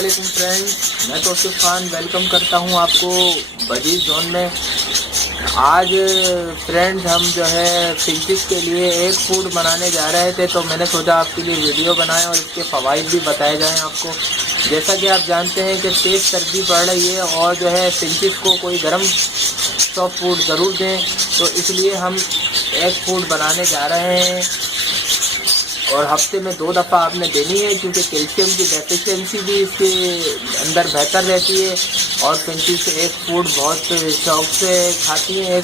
वालेकुम फ्रेंड्स, मैं तौसीफ खान वेलकम करता हूं आपको बजीज जोन में। आज फ्रेंड्स हम जो है फिंचिस के लिए एक फूड बनाने जा रहे थे, तो मैंने सोचा आपके लिए वीडियो बनाएं और इसके फ़वाइद भी बताए जाएं आपको। जैसा कि आप जानते हैं कि तेज़ सर्दी पड़ रही है और जो है फिंचिस को कोई गर्म सॉफ्ट फूड ज़रूर दें, तो इसलिए हम एक फूड बनाने जा रहे हैं और हफ्ते में 2 दफ़ा आपने देनी है, क्योंकि कैल्शियम की डेफिशिएंसी भी इसके अंदर बेहतर रहती है। और फिंचिस एक फूड बहुत शौक से खाती हैं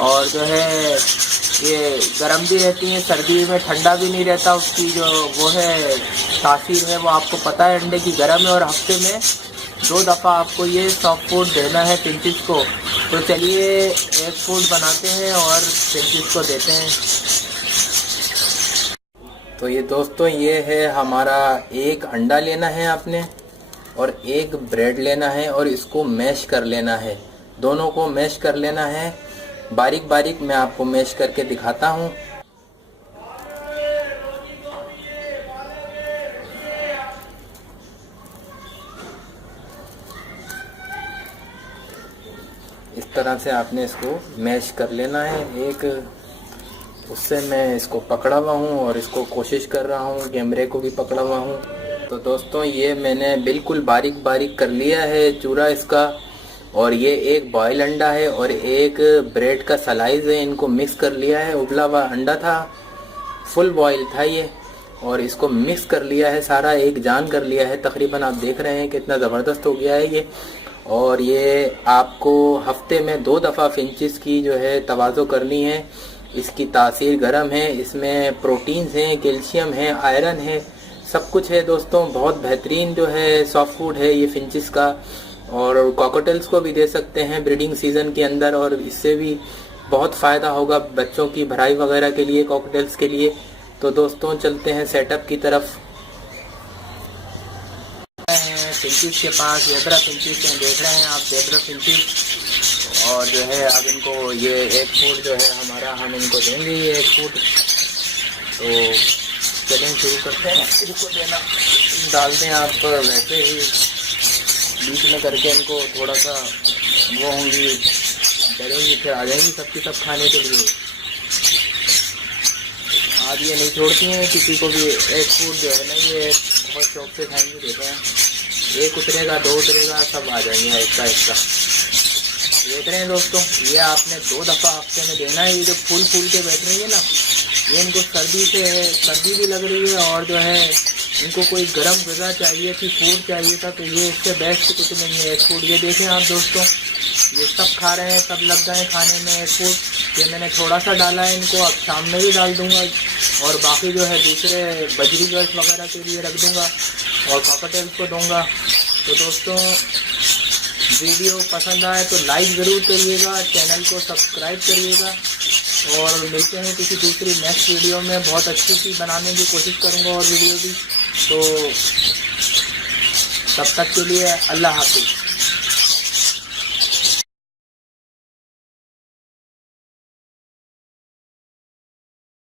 और जो है ये गर्म भी रहती हैं, सर्दी में ठंडा भी नहीं रहता। उसकी जो वो है तासीर है वो आपको पता है अंडे की गर्म है। और हफ्ते में 2 दफ़ा आपको ये सॉफ्ट फूड देना है फिंचिस को। तो चलिए एक फूड बनाते हैं और फिंचिस को देते हैं। तो ये दोस्तों, ये है हमारा, एक अंडा लेना है आपने और एक ब्रेड लेना है और इसको मैश कर लेना है। दोनों को मैश कर लेना है बारीक बारीक। मैं आपको मैश करके दिखाता हूँ। इस तरह से आपने इसको मैश कर लेना है। एक उससे मैं इसको पकड़ा हुआ हूँ और इसको कोशिश कर रहा हूँ, कैमरे को भी पकड़ा हुआ हूँ। तो दोस्तों, ये मैंने बिल्कुल बारीक बारीक कर लिया है चूरा इसका। और ये एक बॉयल अंडा है और एक ब्रेड का स्लाइस है, इनको मिक्स कर लिया है। उबला हुआ अंडा था, फुल बॉयल था ये, और इसको मिक्स कर लिया है, सारा एक जान कर लिया है तकरीबन। आप देख रहे हैं कितना ज़बरदस्त हो गया है ये। और ये आपको हफ्ते में 2 दफ़ा फिंचिस की जो है तवाज़ो करनी है। इसकी तासीर गर्म है, इसमें प्रोटीन्स हैं, कैल्शियम है, आयरन है, सब कुछ है दोस्तों। बहुत बेहतरीन जो है सॉफ्ट फूड है ये फिंचिस का। और कॉकटेल्स को भी दे सकते हैं ब्रीडिंग सीजन के अंदर, और इससे भी बहुत फ़ायदा होगा बच्चों की भराई वगैरह के लिए, कॉकटेल्स के लिए। तो दोस्तों, चलते हैं सेटअप की तरफ। फिंचिस के पास ज़ेब्रा फिंचिस हैं, देख रहे हैं आप ज़ेब्रा फिंचिस। और जो है अब इनको ये एक फूड जो है हमारा, हम इनको देंगे ये एक फूड। तो चलें शुरू करते हैं। इनको देना डाल दें आप वैसे ही बीच में करके, इनको थोड़ा सा वो होंगी, डरेंगी, फिर आ जाएंगी सबकी सब खाने के लिए। आज ये नहीं छोड़ती हैं किसी को भी। एक फूड जो है ना ये बहुत शौक से खाएंगे। देखो एक उतरेगा, 2 उतरेगा, सब आ जाएंगे ऐसा ऐसा। देख रहे हैं दोस्तों, ये आपने 2 दफ़ा हफ्ते में देना है। ये जो फूल के बैठ रही है ना, ये इनको सर्दी भी लग रही है और जो है इनको कोई गर्म गज़ा चाहिए थी, फूड चाहिए था, तो ये इससे बेस्ट कुछ नहीं है एक फूड। ये देखें आप दोस्तों, ये सब खा रहे हैं, सब लग गए खाने में एक फूड। ये मैंने थोड़ा सा डाला है इनको, अब शाम में भी डाल दूंगा और बाकी जो है दूसरे बजरी गर्ल्स वगैरह के लिए रख दूंगा और कॉकटेल्स को दूंगा। तो दोस्तों, वीडियो पसंद आए तो लाइक ज़रूर करिएगा, चैनल को सब्सक्राइब करिएगा और मिलते हैं किसी दूसरी नेक्स्ट वीडियो में। बहुत अच्छी सी बनाने की कोशिश करूँगा और वीडियो भी। तो तब तक के लिए अल्लाह हाफ़िज़।